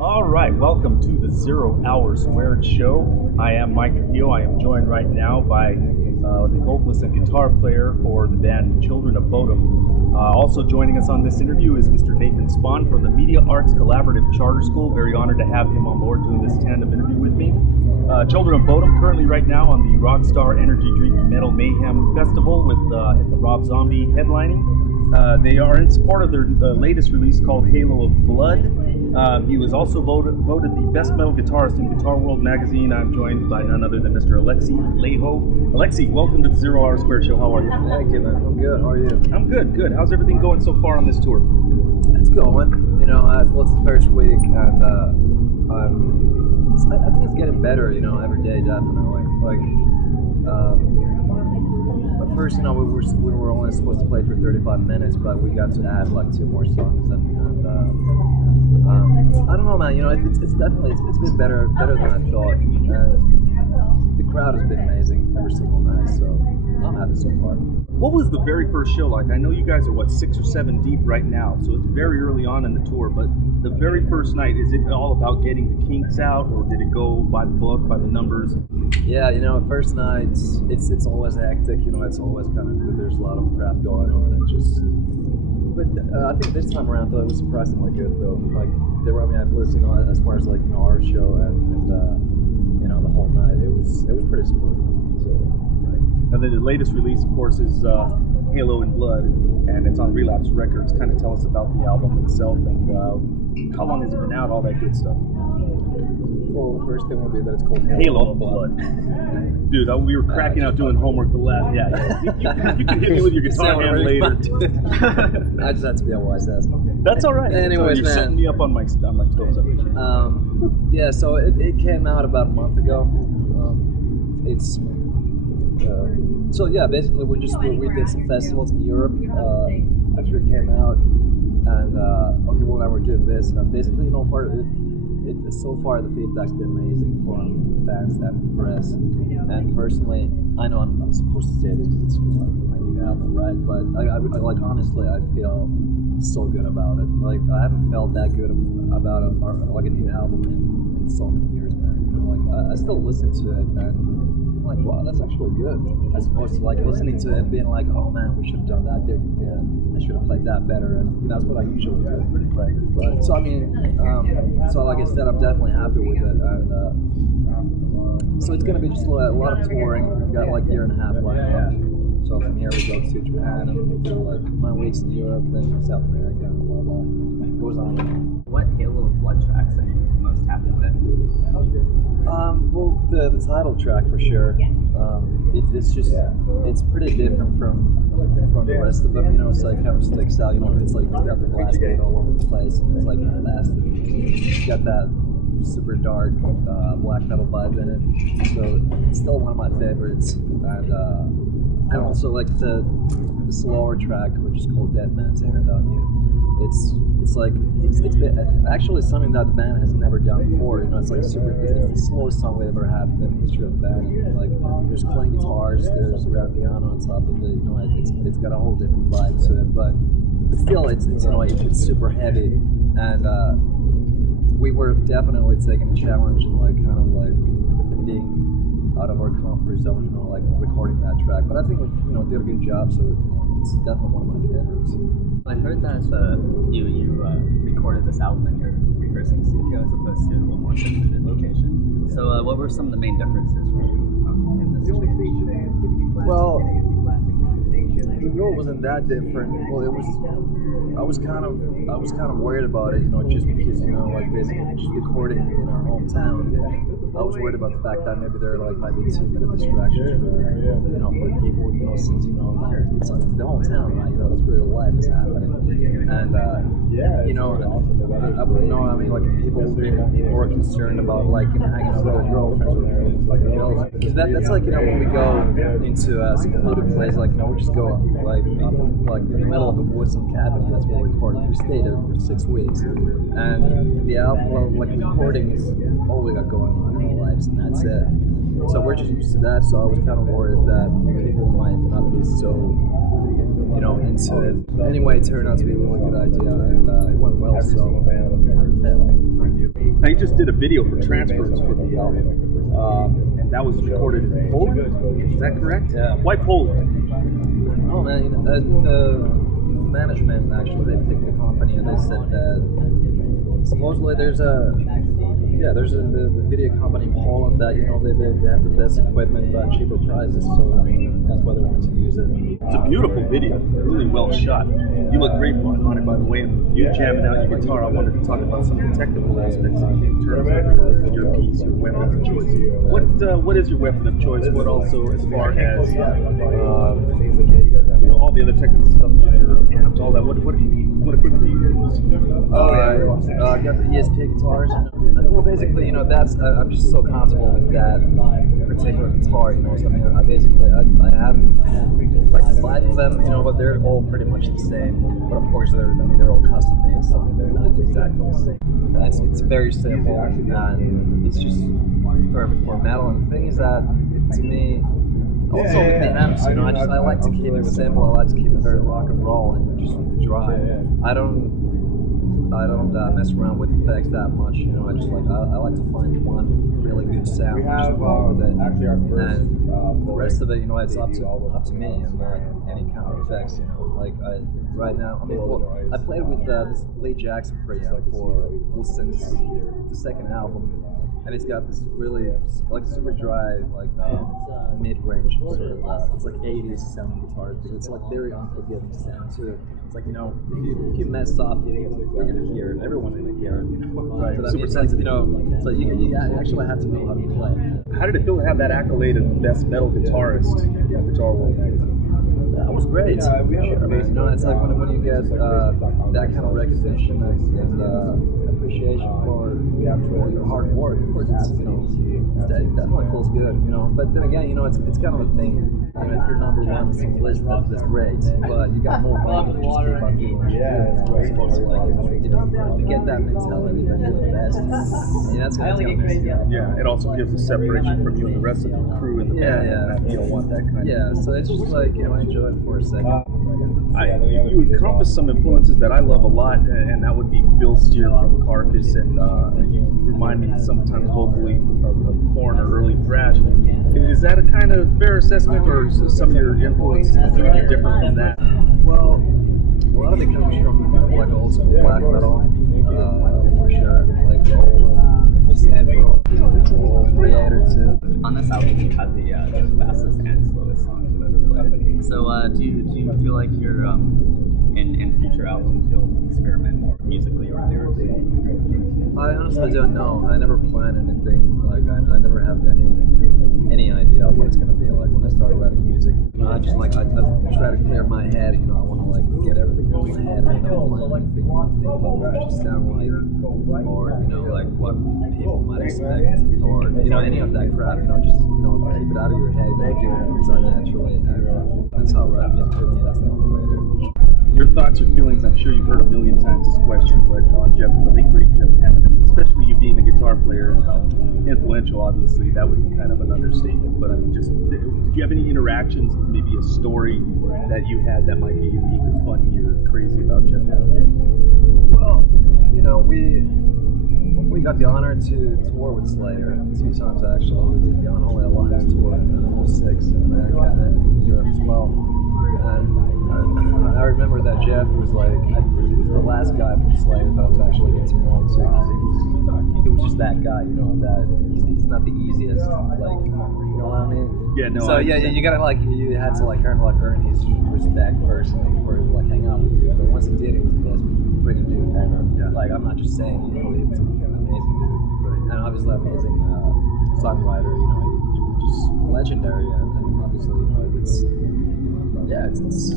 All right, welcome to the 0 Hour Squared show. I am Mike Trujillo. I am joined right now by the vocalist and guitar player for the band Children of Bodom. Also joining us on this interview is Mr. Nathan Spon from the Media Arts Collaborative Charter School. Very honored to have him on board doing this tandem interview with me. Children of Bodom currently right now on the Rockstar Energy Drink Metal Mayhem Festival with Rob Zombie headlining. They are in support of their latest release called Halo of Blood. He was also voted the best metal guitarist in Guitar World magazine. I'm joined by none other than Mr. Alexi Laiho. Alexi, welcome to the 0 Hour Squared show. How are you? Thank you, man. I'm good. How are you? I'm good, good. How's everything going so far on this tour? It's going. You know, it's the first week, and I think it's getting better. You know, every day, definitely. Like, at first, you know, we were only supposed to play for 35 minutes, but we got to add like 2 more songs, and I don't know, man. You know, it's definitely it's been better than I thought, and the crowd has been amazing every single night. So I'm happy so far. What was the very first show like? I know you guys are 6 or 7 deep right now, so it's very early on in the tour. But the very first night, is it all about getting the kinks out, or did it go by the book, by the numbers? Yeah, you know, first night it's always hectic. You know, it's always kind of there's a lot of crap going on, and just. But I think this time around, though, it was surprisingly good, though. Like, they were, I mean, at least, you know, as far as, like, you know, our show and you know, the whole night, it was pretty smooth. So, right. And then the latest release, of course, is Halo in Blood, and it's on Relapse Records. Kind of tell us about the album itself and how long has it been out, all that good stuff. Well, the first thing would be that it's called Halo of Blood. Dude, we were cracking out doing homework the last. Yeah. You can hit me with your guitar hand later. I just have to be a wise ass. That's all right. Anyways, you're setting me up on my toes. Yeah, so it came out about a month ago. So yeah, basically we did some festivals in Europe after it came out, and okay, well now we're doing this, and basically, you know, so far the feedback's been amazing from fans and press. And personally, I know I'm supposed to say this because it's like my new album, right? But I like, honestly, I feel so good about it. Like, I haven't felt that good about a new album in so many years, man. You know, like I still listen to it, and I'm like, wow, that's actually good. As opposed to like listening to it and being like, oh man, we should have done that differently. I should have played that better. And you know, that's what I usually do. Right. But so I mean, so like I said, I'm definitely happy with it, and so it's gonna be just a lot of touring. We've got like a year and a half left. So from here we go to Japan, and we'll do like 9 weeks in Europe, then South America, and blah blah. It goes on. What Halo of Blood tracks are you most happy with? Well, the title track for sure. It's just it's pretty different from the rest of them. You know, it's like kind of sticks out. You know, it's like it's got the blast beat all over the place, and it's like fast. It's got that super dark black metal vibe in it. So it's still one of my favorites, and also like the slower track, which is called Dead Man's Hand on You. It's been actually something that the band has never done before. You know, it's like it's the slowest song we've ever had in the history of the band. Like, there's clean guitars, there's a grand piano on top of it. You know, it's got a whole different vibe to it, but still, it's you know, it's super heavy, and we were definitely taking a challenge and like kind of like being out of our comfort zone. You know, like recording that track. But I think we, you know, did a good job. So it's definitely one of my favorites. I heard that you recorded this album in your rehearsing studio as opposed to a more secluded location. So what were some of the main differences for you in this situation? Well, the role wasn't that different. Well, it was. I was kind of worried about it, you know, just because, you know, like basically just recording in our hometown. I was worried about the fact that maybe there might be 2-minute distractions for, you know, for people, you know, since, you know, it's the hometown, right? You know, that's where your life is happening. And, you know, I wouldn't know, I mean, like, people would be more concerned about, like, you know, hanging out with their girlfriends or like girls. Because that's like, you know, when we go into a secluded place, like, you know, we just go, like, up in, like, in the middle of the woods and cabin, that's where we recorded. We stayed there for 6 weeks. And the album, well, like, recording is all we got going on in our lives, and that's it. So we're just used to that, so I was kind of worried that people might not be so, you know, into it. Anyway, it turned out to be a really good idea, and it went well, so. they just did a video for Transference for the album, and that was recorded in Poland. Is that correct? Yeah. Why Poland? Oh man, you know, the management actually, they picked the company and they said that supposedly there's the video company in Poland that, you know, they have the best equipment but cheaper prices, so that's why they wanted to use it. It's a beautiful video, really well shot. You look great on it, by the way. And you jamming out your guitar. I wanted to talk about some of the technical aspects in terms of your piece, your weapon of choice. What is your weapon of choice? What also, as far as all the other technical stuff, your amps, all that. What equipment do you use? I got the ESP guitars. Well, basically, you know, that's I'm just so comfortable with that particular guitar. You know, so I mean, I have like 5 of them, you know, but they're all pretty much the same. But of course, they're all custom made, so I mean, they're not exactly the same. And it's very simple, and it's just perfect for metal. And the thing is that, to me, also with the amps, you know, I like to keep it simple. I like to keep it very rock and roll and just dry. I don't mess around with effects that much. You know, I like to find one really good sound, just roll with it, and the rest of it, you know, it's up to me and like any kind of effects. You know, like right now, I mean, I played with this Lee Jackson preset since the second album. And it's got this really, like, super dry, like, mid-range sort of, it's like 80s sounding guitar. It's like very unforgiving sound too. It's like, you know, if you mess up, you're gonna hear it. Everyone's gonna hear it. You know? Right. So that means that, you know, so you actually have to know how to play. How did it feel to have that accolade of best metal guitarist in Guitar World? That was great. Sure, man. You know, it's like when you get that kind of recognition and appreciation for your hard work. Of course, it's, you know, it definitely feels good. You know, but then again, you know, it's kind of a thing. You know, if you're number one on some list, that's great. But you got more money to just keep on doing what you do. Like, if you get that mentality that you're the best, that's gonna tell me. Yeah, it also gives a separation from you and the rest of the crew in the band. Yeah. You don't want that kind of. Yeah, so it's just like, you know, I enjoy it for a second. You encompass some influences that I love a lot, and that would be Bill Steer from Carcass, and you remind me sometimes vocally of Korn or early thrash. Is that a kind of fair assessment, or is some of your influences completely different from that? Well, a lot of it comes from like old school black metal, for sure. Like old Creator too. On this album, you had the fastest and slowest songs you've ever played. So, do you feel like you're in future albums you'll experiment more musically or lyrically? I honestly don't know. I never plan anything. Like I never have any idea what it's gonna be like when I start writing music. You know, I just like I try to clear my head. You know, I want to like get everything out of my head. I don't plan anything. Think about what it should sound like, or you know, like what people might expect, or you know, any of that crap. You know, just keep it out of your head. You know, do it naturally. And that's how I write music. For me, that's the only way to do it. Your thoughts or feelings, I'm sure you've heard a million times this question, but Jeff, the late great Jeff Hammond, especially you being a guitar player, influential obviously, that would be kind of an understatement, but I mean, just, did you have any interactions, maybe a story that you had that might be unique or funny or crazy about Jeff Hammond? Well, you know, we got the honor to tour with Slayer 2 times actually. We did the Unholy Alliance tour in 06 in America and Europe as well. And I remember that Jeff was like, he was the last guy from Slayer that I would actually get to know too, because he was just that guy, you know, that he's not the easiest, like, you know what I mean? Yeah, no. So yeah, you gotta like, you had to like earn his respect first before he would like hang out with you. But once he did, he was the best freaking dude ever. Yeah. Like, I'm not just saying, you know, he was an amazing dude. Right. And obviously amazing songwriter, you know, just legendary, and obviously, you know, it's a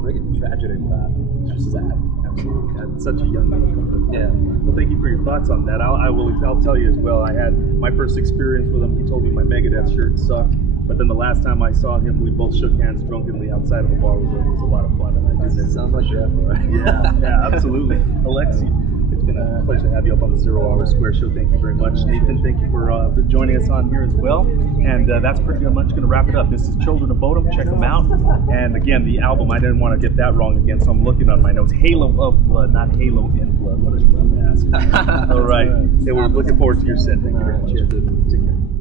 friggin' tragedy, but it's just sad. Absolutely. At such a young age. Yeah. Well, thank you for your thoughts on that. I'll tell you as well. I had my first experience with him. He told me my Megadeth shirt sucked, but then the last time I saw him, we both shook hands drunkenly outside of a bar. It was a lot of fun, and I do that. Sounds like Jeff, right? Yeah, absolutely. Alexi, it's been a pleasure to have you up on the 0 Hour Square Show. Thank you very much. Nathan, thank you for joining us on here as well. And that's pretty much going to wrap it up. This is Children of Bodom. Check them out. And again, the album, I didn't want to get that wrong again, so I'm looking on my notes. Halo of Blood, not Halo in Blood. What a dumbass. All right. Yeah, we're looking forward to your set. Thank you very much. Take care.